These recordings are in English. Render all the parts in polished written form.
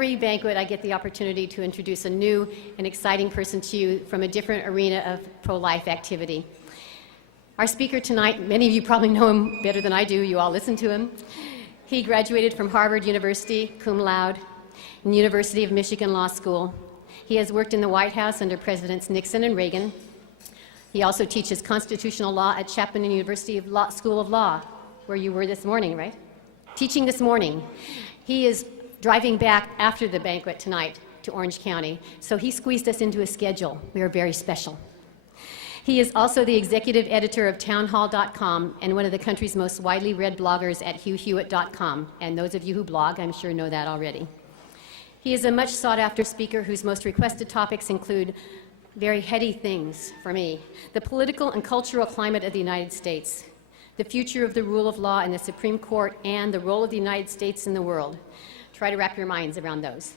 Every banquet, I get the opportunity to introduce a new and exciting person to you from a different arena of pro-life activity. Our speaker tonight, many of you probably know him better than I do. You all listen to him. He graduated from Harvard University, cum laude, and University of Michigan Law School. He has worked in the White House under Presidents Nixon and Reagan. He also teaches constitutional law at Chapman University School of Law, where you were this morning, right? Teaching this morning. He is driving back after the banquet tonight to Orange County, so he squeezed us into a schedule. We are very special. He is also the executive editor of townhall.com and one of the country's most widely read bloggers at hughhewitt.com, and those of you who blog, I'm sure know that already. He is a much sought-after speaker whose most requested topics include very heady things for me: the political and cultural climate of the United States, the future of the rule of law in the Supreme Court, and the role of the United States in the world. Try to wrap your minds around those.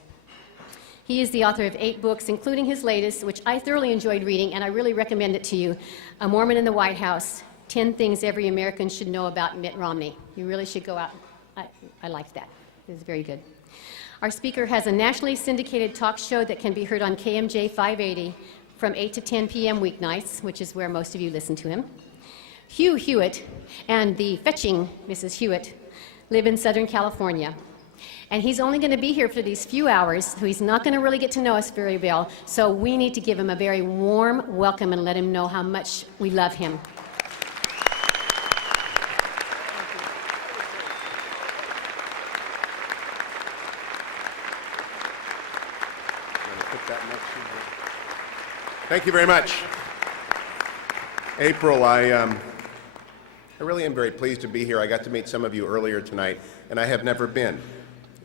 He is the author of 8 books, including his latest, which I thoroughly enjoyed reading, and I really recommend it to you, A Mormon in the White House, 10 Things Every American Should Know About Mitt Romney. You really should go out. I liked that. It was very good. Our speaker has a nationally syndicated talk show that can be heard on KMJ 580 from 8 to 10 p.m. weeknights, which is where most of you listen to him. Hugh Hewitt and the fetching Mrs. Hewitt live in Southern California. And he's only going to be here for these few hours, so he's not going to really get to know us very well. So we need to give him a very warm welcome and let him know how much we love him. Thank you very much. April, I really am very pleased to be here. I got to meet some of you earlier tonight, and I have never been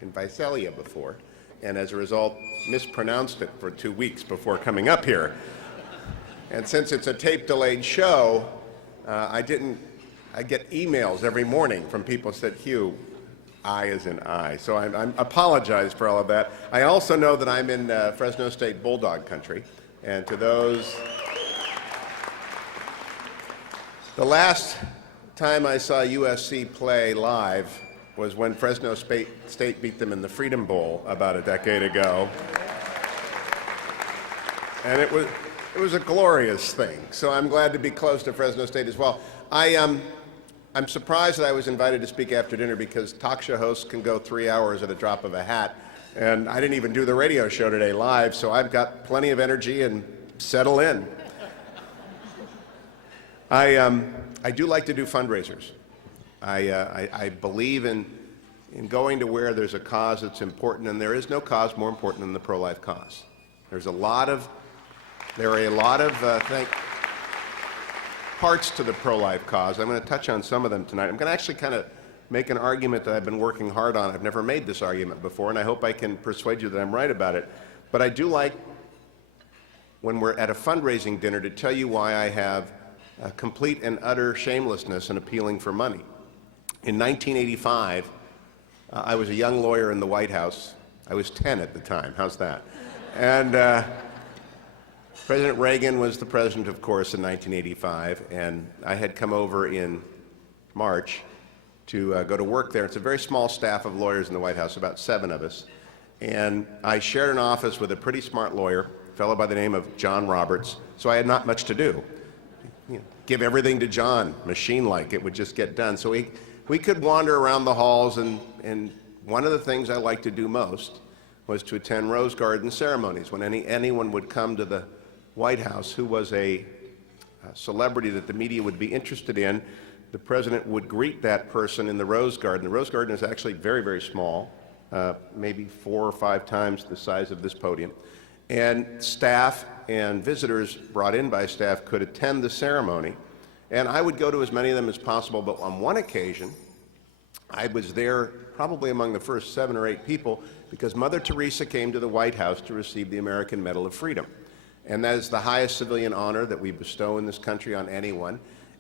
in Visalia before, and as a result mispronounced it for 2 weeks before coming up here. And since it's a tape-delayed show, I get emails every morning from people who said, Hugh, I as in I. So I apologize for all of that. I also know that I'm in Fresno State Bulldog country, and to those, the last time I saw USC play live was when Fresno State beat them in the Freedom Bowl about a decade ago. And it was a glorious thing. So I'm glad to be close to Fresno State as well. I'm surprised that I was invited to speak after dinner because talk show hosts can go 3 hours at a drop of a hat. And I didn't even do the radio show today live, so I've got plenty of energy and settle in. I do like to do fundraisers. I believe in going to where there's a cause that's important, and there is no cause more important than the pro-life cause. There are a lot of parts to the pro-life cause. I'm going to touch on some of them tonight. I'm going to actually kind of make an argument that I've been working hard on. I've never made this argument before, and I hope I can persuade you that I'm right about it. But I do like, when we're at a fundraising dinner, to tell you why I have complete and utter shamelessness in appealing for money. In 1985, I was a young lawyer in the White House. I was 10 at the time. How's that? And President Reagan was the president, of course, in 1985, and I had come over in March to go to work there. It's a very small staff of lawyers in the White House, about 7 of us. And I shared an office with a pretty smart lawyer, a fellow by the name of John Roberts, so I had not much to do. Give everything to John, machine-like, it would just get done. So we could wander around the halls, and one of the things I liked to do most was to attend Rose Garden ceremonies. When anyone would come to the White House who was a celebrity that the media would be interested in, the president would greet that person in the Rose Garden. The Rose Garden is actually very, very small, maybe 4 or 5 times the size of this podium. And staff and visitors brought in by staff could attend the ceremony. And I would go to as many of them as possible, but on one occasion, I was there probably among the first 7 or 8 people because Mother Teresa came to the White House to receive the American Medal of Freedom. And that is the highest civilian honor that we bestow in this country on anyone.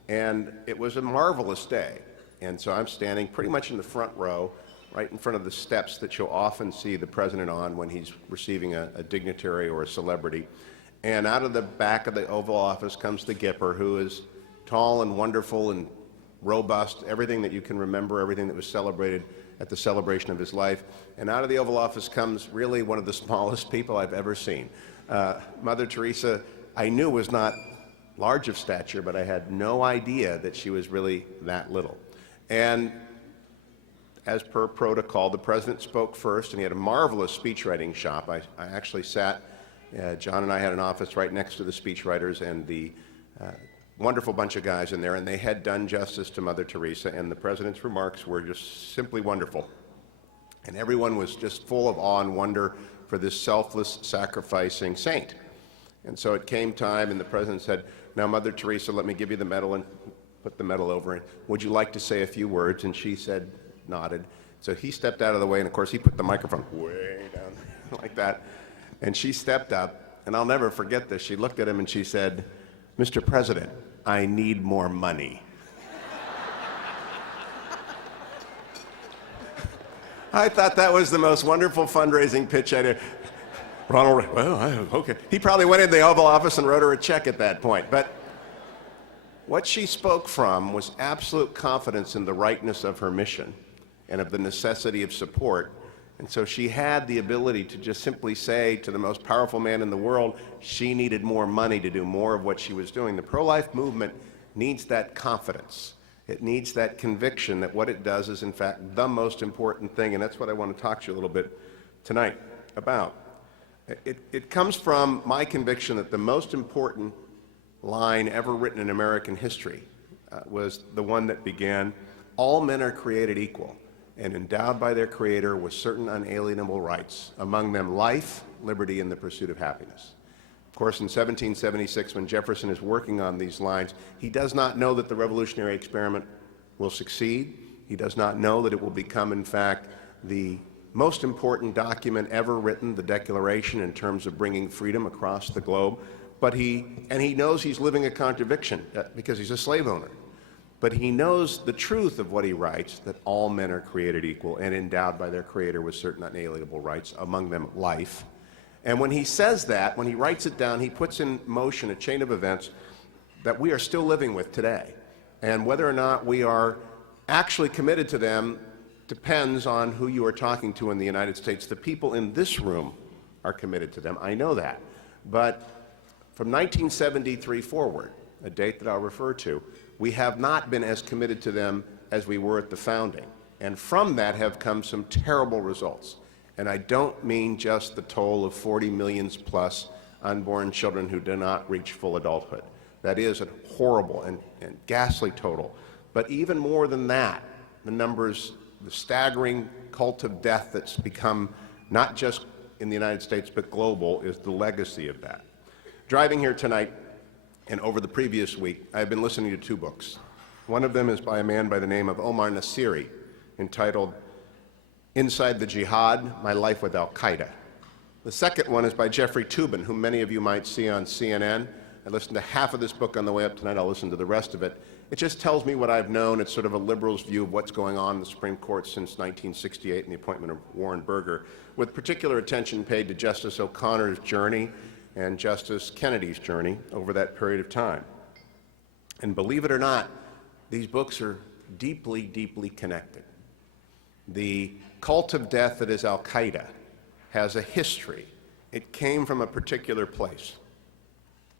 And it was a marvelous day. And so I'm standing pretty much in the front row, right in front of the steps that you'll often see the president on when he's receiving a dignitary or a celebrity. And out of the back of the Oval Office comes the Gipper, who is tall and wonderful and robust, everything that you can remember, everything that was celebrated at the celebration of his life. And out of the Oval Office comes really one of the smallest people I've ever seen. Mother Teresa, I knew was not large of stature, but I had no idea that she was really that little. And as per protocol, the president spoke first, and he had a marvelous speechwriting shop. I actually sat, John and I had an office right next to the speechwriters, and the wonderful bunch of guys in there, and they had done justice to Mother Teresa, and the president's remarks were just simply wonderful. And everyone was just full of awe and wonder for this selfless, sacrificing saint. And so it came time, and the president said, "Now, Mother Teresa, let me give you the medal," and put the medal over, and "Would you like to say a few words?" And she said, nodded. So he stepped out of the way, and of course he put the microphone way down like that. And she stepped up, and I'll never forget this. She looked at him and she said, "Mr. President, I need more money." I thought that was the most wonderful fundraising pitch I'd ever. Ronald, well, okay. He probably went in the Oval Office and wrote her a check at that point. But what she spoke from was absolute confidence in the rightness of her mission and of the necessity of support. And so she had the ability to just simply say to the most powerful man in the world, she needed more money to do more of what she was doing. The pro-life movement needs that confidence. It needs that conviction that what it does is, in fact, the most important thing. And that's what I want to talk to you a little bit tonight about. It comes from my conviction that the most important line ever written in American history was the one that began, "All men are created equal and endowed by their Creator with certain unalienable rights, among them life, liberty, and the pursuit of happiness." Of course, in 1776, when Jefferson is working on these lines, he does not know that the revolutionary experiment will succeed. He does not know that it will become, in fact, the most important document ever written, the Declaration, in terms of bringing freedom across the globe. But he knows he's living a contradiction because he's a slave owner. But he knows the truth of what he writes, that all men are created equal and endowed by their Creator with certain unalienable rights, among them life. And when he says that, when he writes it down, he puts in motion a chain of events that we are still living with today. And whether or not we are actually committed to them depends on who you are talking to in the United States. The people in this room are committed to them. I know that. But from 1973 forward, a date that I'll refer to, we have not been as committed to them as we were at the founding. And from that have come some terrible results. And I don't mean just the toll of 40 million plus unborn children who do not reach full adulthood. That is a horrible and ghastly total. But even more than that, the numbers, the staggering cult of death that's become not just in the United States but global is the legacy of that. Driving here tonight and over the previous week, I've been listening to two books. One of them is by a man by the name of Omar Nassiri, entitled Inside the Jihad, My Life with Al-Qaeda. The second one is by Jeffrey Toobin, whom many of you might see on CNN. I listened to half of this book on the way up tonight. I'll listen to the rest of it. It just tells me what I've known. It's sort of a liberal's view of what's going on in the Supreme Court since 1968 and the appointment of Warren Burger, with particular attention paid to Justice O'Connor's journey and Justice Kennedy's journey over that period of time. And believe it or not, these books are deeply, deeply connected. The cult of death that is Al-Qaeda has a history. It came from a particular place.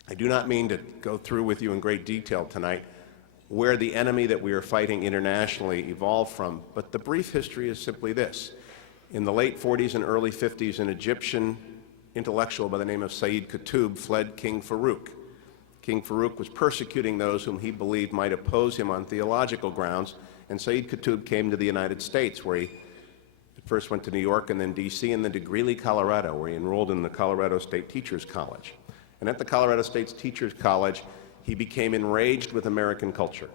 I do not mean to go through with you in great detail tonight where the enemy that we are fighting internationally evolved from, but the brief history is simply this. In the late 40s and early 50s, an Egyptian intellectual by the name of Sayyid Qutb fled King Farouk. King Farouk was persecuting those whom he believed might oppose him on theological grounds, and Sayyid Qutb came to the United States, where he first went to New York and then D.C. and then to Greeley, Colorado, where he enrolled in the Colorado State Teachers College. And at the Colorado State Teachers College, he became enraged with American culture,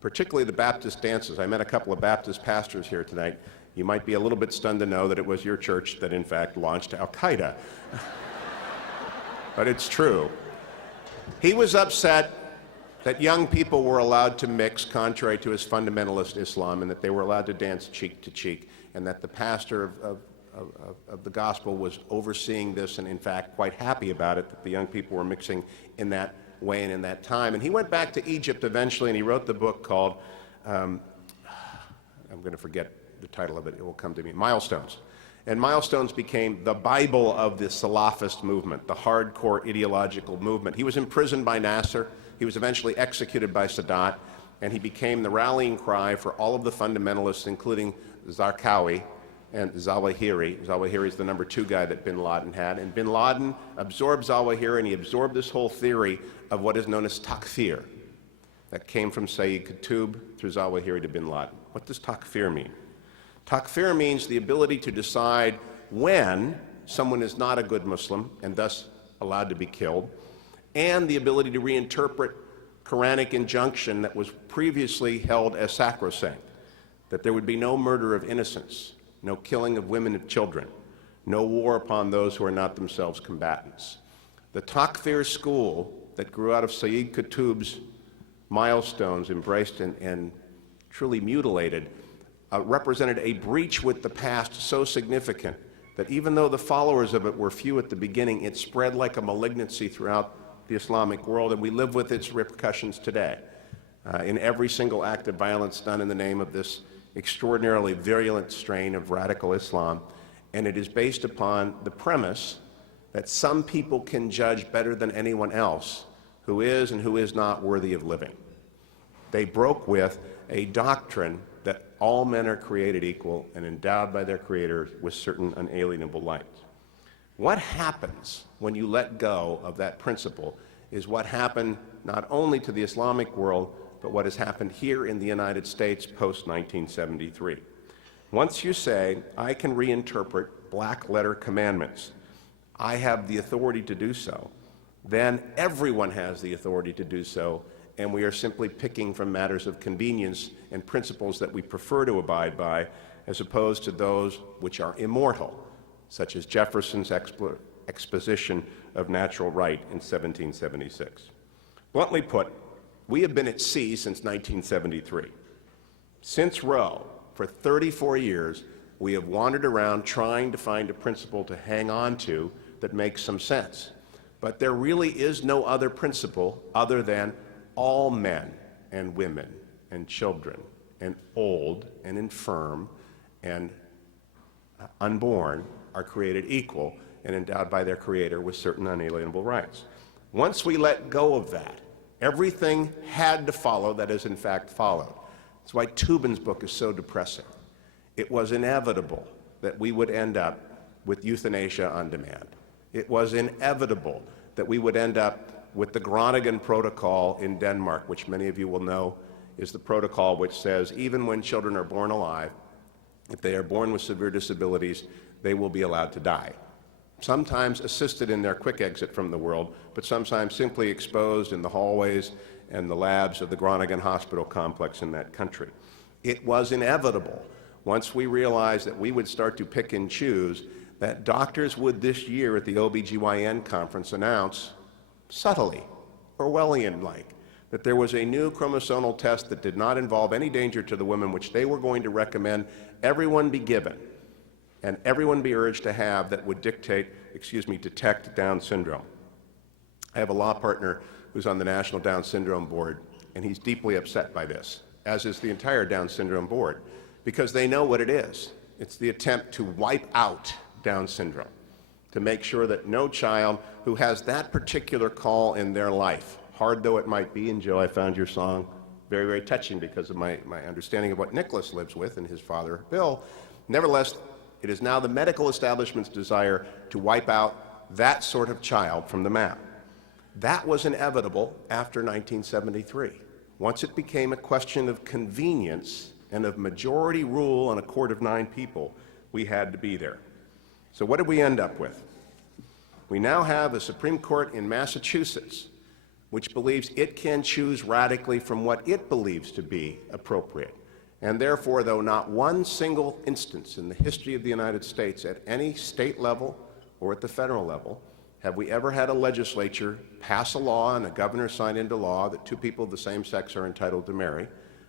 particularly the Baptist dances. I met a couple of Baptist pastors here tonight. You might be a little bit stunned to know that it was your church that, in fact, launched Al-Qaeda. But it's true. He was upset that young people were allowed to mix, contrary to his fundamentalist Islam, and that they were allowed to dance cheek to cheek, and that the pastor of the gospel was overseeing this and, in fact, quite happy about it, that the young people were mixing in that way and in that time. And he went back to Egypt eventually, and he wrote the book called, I'm going to forget the title of it. It will come to me. Milestones. And Milestones became the Bible of the Salafist movement, the hardcore ideological movement. He was imprisoned by Nasser. He was eventually executed by Sadat, and he became the rallying cry for all of the fundamentalists, including Zarqawi and Zawahiri. Zawahiri is the number 2 guy that bin Laden had. And bin Laden absorbed Zawahiri, and he absorbed this whole theory of what is known as takfir. That came from Sayyid Qutb through Zawahiri to bin Laden. What does takfir mean? Takfir means the ability to decide when someone is not a good Muslim and thus allowed to be killed, and the ability to reinterpret Quranic injunction that was previously held as sacrosanct, that there would be no murder of innocents, no killing of women and children, no war upon those who are not themselves combatants. The Takfir school that grew out of Sayyid Qutb's milestones, embraced and truly mutilated, represented a breach with the past so significant that even though the followers of it were few at the beginning, it spread like a malignancy throughout the Islamic world, and we live with its repercussions today in every single act of violence done in the name of this extraordinarily virulent strain of radical Islam. And it is based upon the premise that some people can judge better than anyone else who is and who is not worthy of living. They broke with a doctrine that all men are created equal and endowed by their Creator with certain unalienable rights. What happens when you let go of that principle is what happened not only to the Islamic world, but what has happened here in the United States post-1973. Once you say, I can reinterpret black letter commandments, I have the authority to do so, then everyone has the authority to do so, and we are simply picking from matters of convenience and principles that we prefer to abide by, as opposed to those which are immortal, such as Jefferson's exposition of natural right in 1776. Bluntly put, we have been at sea since 1973. Since Roe, for 34 years, we have wandered around trying to find a principle to hang on to that makes some sense. But there really is no other principle other than all men and women and children and old and infirm and unborn are created equal and endowed by their Creator with certain unalienable rights. Once we let go of that, everything had to follow that has in fact followed. That's why Tubin's book is so depressing. It was inevitable that we would end up with euthanasia on demand. It was inevitable that we would end up with the Groningen Protocol in Denmark, which many of you will know is the protocol which says even when children are born alive, if they are born with severe disabilities, they will be allowed to die. Sometimes assisted in their quick exit from the world, but sometimes simply exposed in the hallways and the labs of the Groningen Hospital complex in that country. It was inevitable, once we realized that we would start to pick and choose, that doctors would this year at the OBGYN conference announce, subtly, Orwellian-like, that there was a new chromosomal test that did not involve any danger to the women, which they were going to recommend everyone be given and everyone be urged to have, that would detect Down syndrome. I have a law partner who's on the National Down Syndrome Board, and he's deeply upset by this, as is the entire Down Syndrome Board, because they know what it is. It's the attempt to wipe out Down syndrome, to make sure that no child who has that particular call in their life, hard though it might be, and Joe, I found your song very, very touching because of my understanding of what Nicholas lives with and his father, Bill. Nevertheless, it is now the medical establishment's desire to wipe out that sort of child from the map. That was inevitable after 1973. Once it became a question of convenience and of majority rule on a court of 9 people, we had to be there. So what did we end up with? We now have a Supreme Court in Massachusetts which believes it can choose radically from what it believes to be appropriate. And therefore, though not one single instance in the history of the United States at any state level or at the federal level have we ever had a legislature pass a law and a governor sign into law that 2 people of the same sex are entitled to marry,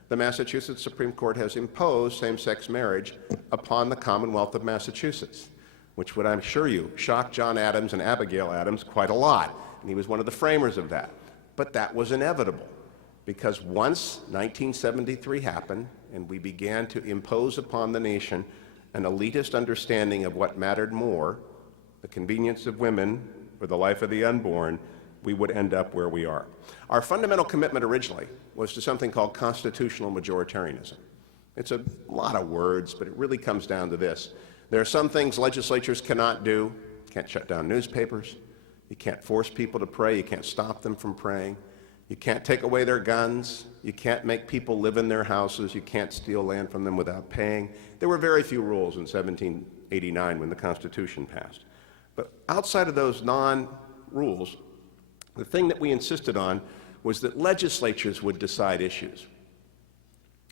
the Massachusetts Supreme Court has imposed same-sex marriage upon the Commonwealth of Massachusetts, which would, I'm sure you, shock John Adams and Abigail Adams quite a lot, and he was one of the framers of that. But that was inevitable, because once 1973 happened, and we began to impose upon the nation an elitist understanding of what mattered more, the convenience of women or the life of the unborn, we would end up where we are. Our fundamental commitment originally was to something called constitutional majoritarianism. It's a lot of words, but it really comes down to this. There are some things legislatures cannot do. You can't shut down newspapers. You can't force people to pray. You can't stop them from praying. You can't take away their guns. You can't make people live in their houses. You can't steal land from them without paying. There were very few rules in 1789 when the Constitution passed. But outside of those non-rules, the thing that we insisted on was that legislatures would decide issues.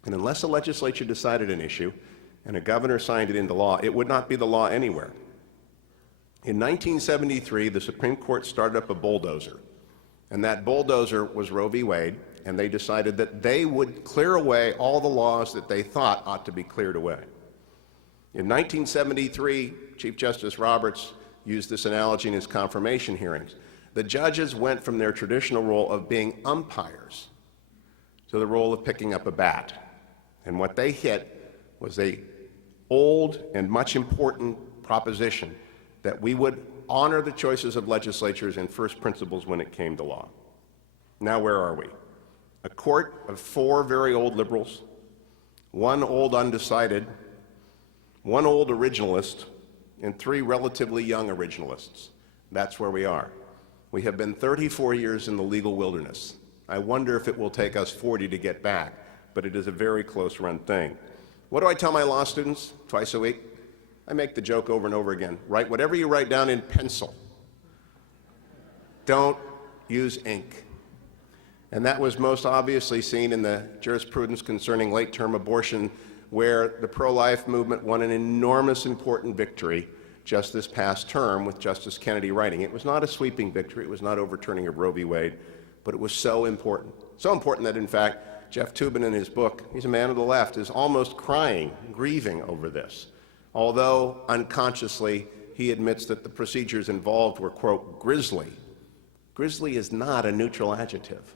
And unless a legislature decided an issue and a governor signed it into law, it would not be the law anywhere. In 1973, the Supreme Court started up a bulldozer, and that bulldozer was Roe v. Wade, and they decided that they would clear away all the laws that they thought ought to be cleared away. In 1973, Chief Justice Roberts used this analogy in his confirmation hearings. The judges went from their traditional role of being umpires to the role of picking up a bat. And what they hit was a old and much important proposition that we would honor the choices of legislatures and first principles when it came to law. Now where are we? A court of 4 very old liberals, 1 old undecided, 1 old originalist, and 3 relatively young originalists. That's where we are. We have been 34 years in the legal wilderness. I wonder if it will take us 40 to get back, but it is a very close-run thing. What do I tell my law students twice a week? I make the joke over and over again. Write whatever you write down in pencil. Don't use ink. And that was most obviously seen in the jurisprudence concerning late-term abortion, where the pro-life movement won an enormous important victory just this past term with Justice Kennedy writing. It was not a sweeping victory. It was not overturning of Roe v. Wade, but it was so important. So important that, in fact, Jeff Toobin in his book, he's a man of the left, is almost crying, grieving over this. Although unconsciously, he admits that the procedures involved were, quote, grisly. Grisly is not a neutral adjective.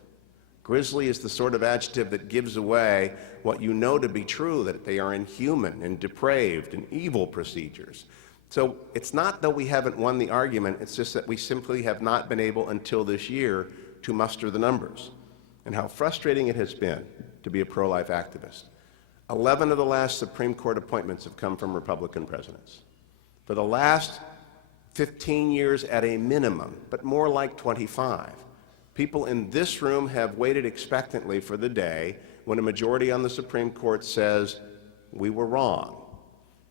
Grisly is the sort of adjective that gives away what you know to be true, that they are inhuman and depraved and evil procedures. So it's not that we haven't won the argument, it's just that we simply have not been able until this year to muster the numbers. And how frustrating it has been to be a pro-life activist. 11 of the last Supreme Court appointments have come from Republican presidents. For the last 15 years at a minimum, but more like 25, people in this room have waited expectantly for the day when a majority on the Supreme Court says, we were wrong.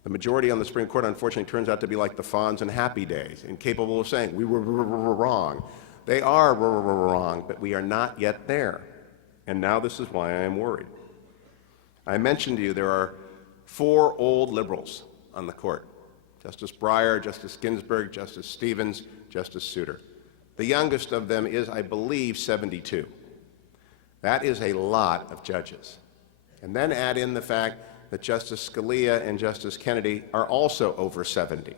The majority on the Supreme Court, unfortunately, turns out to be like the Fonz in Happy Days, incapable of saying, we were wrong. They are wrong, but we are not yet there. And now this is why I am worried. I mentioned to you there are 4 old liberals on the court. Justice Breyer, Justice Ginsburg, Justice Stevens, Justice Souter. The youngest of them is, I believe, 72. That is a lot of judges. And then add in the fact that Justice Scalia and Justice Kennedy are also over 70.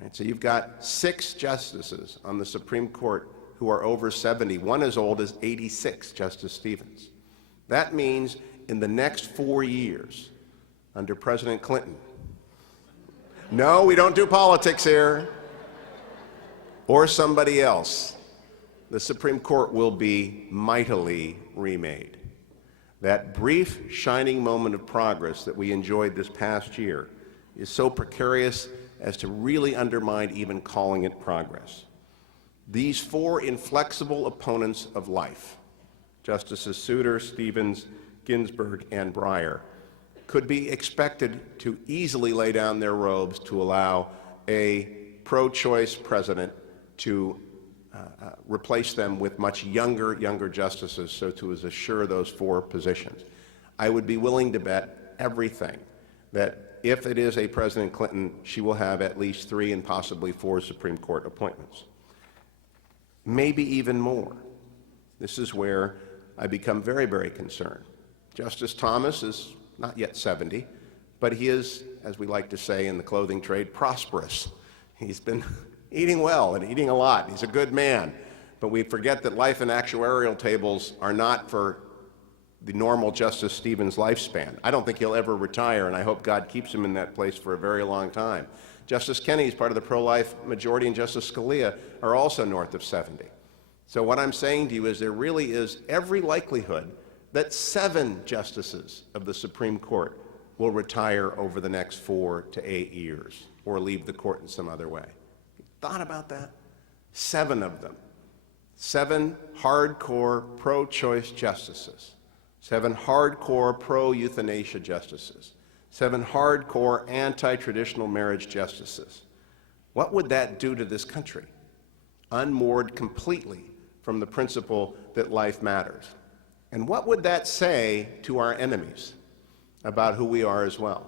Right, so you've got 6 justices on the Supreme Court who are over 70, one as old as 86, Justice Stevens. That means in the next 4 years, under President Clinton, no, we don't do politics here, or somebody else, the Supreme Court will be mightily remade. That brief, shining moment of progress that we enjoyed this past year is so precarious as to really undermine even calling it progress. These 4 inflexible opponents of life, Justices Souter, Stevens, Ginsburg, and Breyer, could be expected to easily lay down their robes to allow a pro-choice president to replace them with much younger justices, so to assure those 4 positions. I would be willing to bet everything that if it is a President Clinton, she will have at least 3 and possibly 4 Supreme Court appointments. Maybe even more. This is where I become very, very concerned. Justice Thomas is not yet 70, but he is, as we like to say in the clothing trade, prosperous. He's been eating well and eating a lot. He's a good man. But we forget that life and actuarial tables are not for the normal Justice Stevens lifespan. I don't think he'll ever retire, and I hope God keeps him in that place for a very long time. Justice Kennedy is part of the pro-life majority, and Justice Scalia are also north of 70. So what I'm saying to you is there really is every likelihood that 7 justices of the Supreme Court will retire over the next 4 to 8 years or leave the court in some other way. Thought about that? 7 of them. 7 hardcore pro-choice justices. 7 hardcore pro-euthanasia justices. 7 hardcore anti-traditional marriage justices. What would that do to this country? Unmoored completely from the principle that life matters. And what would that say to our enemies about who we are as well?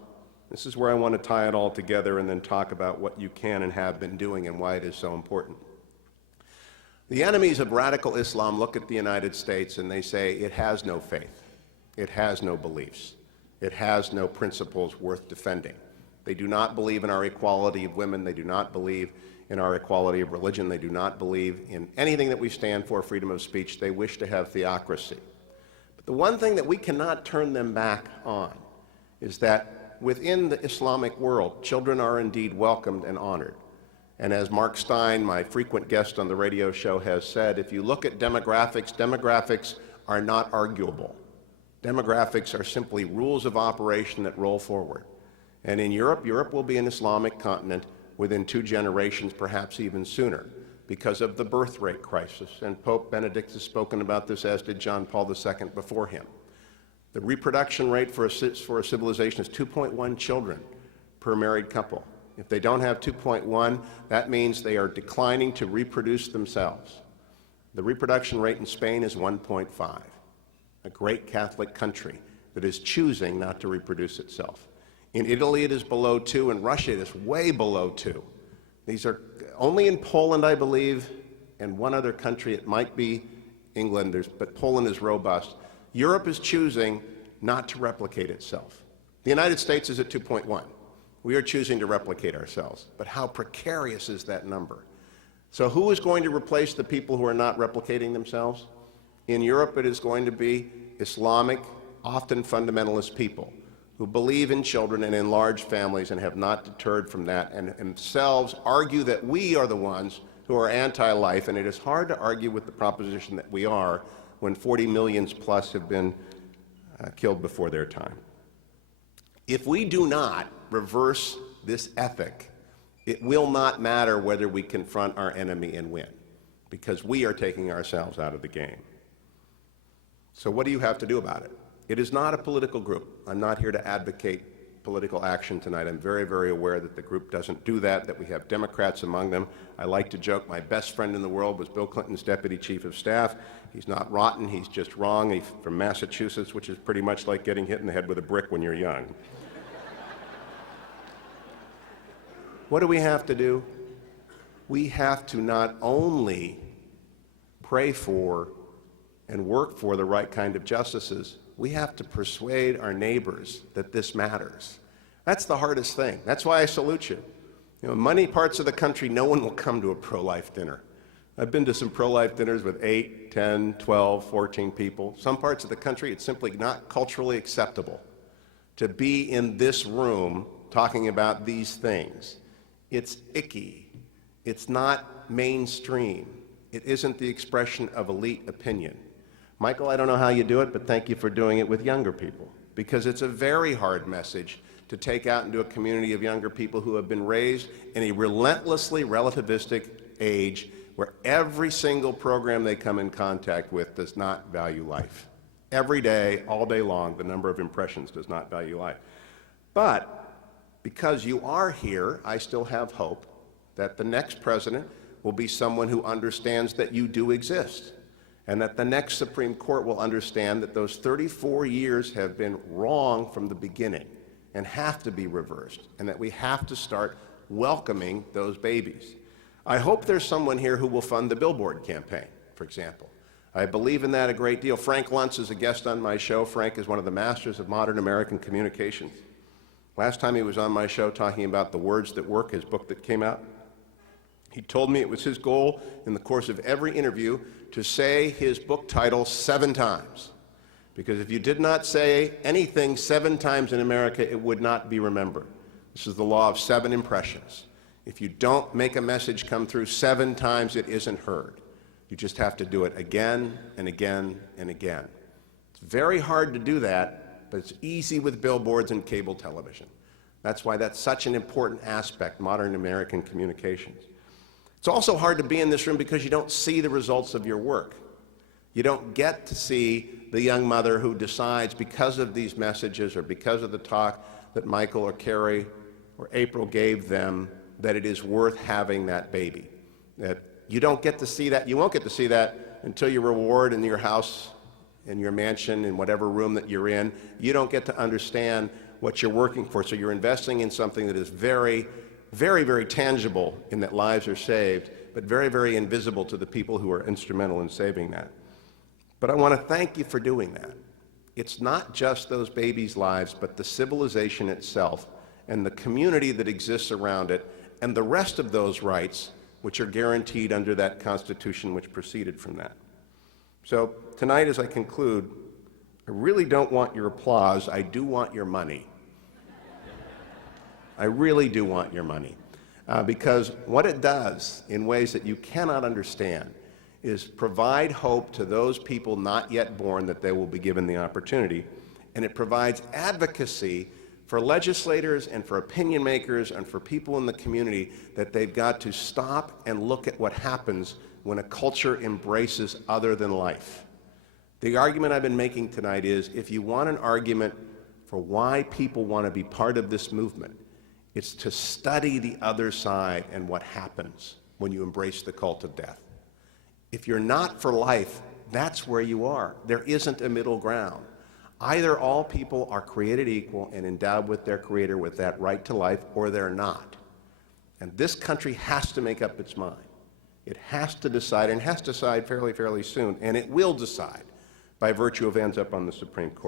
This is where I want to tie it all together and then talk about what you can and have been doing and why it is so important. The enemies of radical Islam look at the United States and they say it has no faith, it has no beliefs, it has no principles worth defending. They do not believe in our equality of women, they do not believe in our equality of religion, they do not believe in anything that we stand for, freedom of speech. They wish to have theocracy. But the one thing that we cannot turn them back on is that within the Islamic world, children are indeed welcomed and honored. And as Mark Stein, my frequent guest on the radio show, has said, if you look at demographics, demographics are not arguable. Demographics are simply rules of operation that roll forward. And in Europe, Europe will be an Islamic continent within 2 generations, perhaps even sooner, because of the birth rate crisis. And Pope Benedict has spoken about this, as did John Paul II before him. The reproduction rate for a civilization is 2.1 children per married couple. If they don't have 2.1, that means they are declining to reproduce themselves. The reproduction rate in Spain is 1.5, a great Catholic country that is choosing not to reproduce itself. In Italy, it is below 2. In Russia, it is way below 2. These are only in Poland, I believe, and one other country, it might be England, but Poland is robust. Europe is choosing not to replicate itself. The United States is at 2.1. We are choosing to replicate ourselves. But how precarious is that number? So who is going to replace the people who are not replicating themselves? In Europe, it is going to be Islamic, often fundamentalist people who believe in children and in large families and have not deterred from that, and themselves argue that we are the ones who are anti-life, and it is hard to argue with the proposition that we are when 40 million plus have been killed before their time. If we do not reverse this ethic, it will not matter whether we confront our enemy and win, because we are taking ourselves out of the game. So what do you have to do about it? It is not a political group. I'm not here to advocate political action tonight. I'm very, very aware that the group doesn't do that we have Democrats among them. I like to joke my best friend in the world was Bill Clinton's deputy chief of staff. He's not rotten, he's just wrong. He's from Massachusetts, which is pretty much like getting hit in the head with a brick when you're young. What do we have to do? We have to not only pray for and work for the right kind of justices, we have to persuade our neighbors that this matters. That's the hardest thing. That's why I salute you. In many parts of the country, no one will come to a pro-life dinner. I've been to some pro-life dinners with 8, 10, 12, 14 people. Some parts of the country, it's simply not culturally acceptable to be in this room talking about these things. It's icky. It's not mainstream. It isn't the expression of elite opinion. Michael, I don't know how you do it, but thank you for doing it with younger people, because it's a very hard message to take out into a community of younger people who have been raised in a relentlessly relativistic age where every single program they come in contact with does not value life. Every day, all day long, the number of impressions does not value life. But because you are here, I still have hope that the next president will be someone who understands that you do exist, and that the next Supreme Court will understand that those 34 years have been wrong from the beginning and have to be reversed, and that we have to start welcoming those babies. I hope there's someone here who will fund the billboard campaign, for example. I believe in that a great deal. Frank Luntz is a guest on my show. Frank is one of the masters of modern American communications. Last time he was on my show talking about The Words That Work, his book that came out, he told me it was his goal in the course of every interview to say his book title 7 times. Because if you did not say anything 7 times in America, it would not be remembered. This is the law of 7 impressions. If you don't make a message come through 7 times, it isn't heard. You just have to do it again and again and again. It's very hard to do that, but it's easy with billboards and cable television. That's why that's such an important aspect, modern American communications. It's also hard to be in this room because you don't see the results of your work. You don't get to see the young mother who decides, because of these messages or because of the talk that Michael or Carrie or April gave them, that it is worth having that baby. That you don't get to see that. You won't get to see that until you reward in your house, in your mansion, in whatever room that you're in. You don't get to understand what you're working for. So you're investing in something that is very, very, very tangible in that lives are saved, but very, very invisible to the people who are instrumental in saving that. But I want to thank you for doing that. It's not just those babies' lives, but the civilization itself and the community that exists around it and the rest of those rights which are guaranteed under that Constitution which proceeded from that. So tonight, as I conclude, I really don't want your applause. I do want your money. I really do want your money. Because what it does in ways that you cannot understand is provide hope to those people not yet born that they will be given the opportunity. And it provides advocacy for legislators and for opinion makers and for people in the community that they've got to stop and look at what happens when a culture embraces other than life. The argument I've been making tonight is, if you want an argument for why people want to be part of this movement, it's to study the other side and what happens when you embrace the cult of death. If you're not for life, that's where you are. There isn't a middle ground. Either all people are created equal and endowed with their Creator with that right to life, or they're not. And this country has to make up its mind. It has to decide, and has to decide fairly soon, and it will decide by virtue of ends up on the Supreme Court.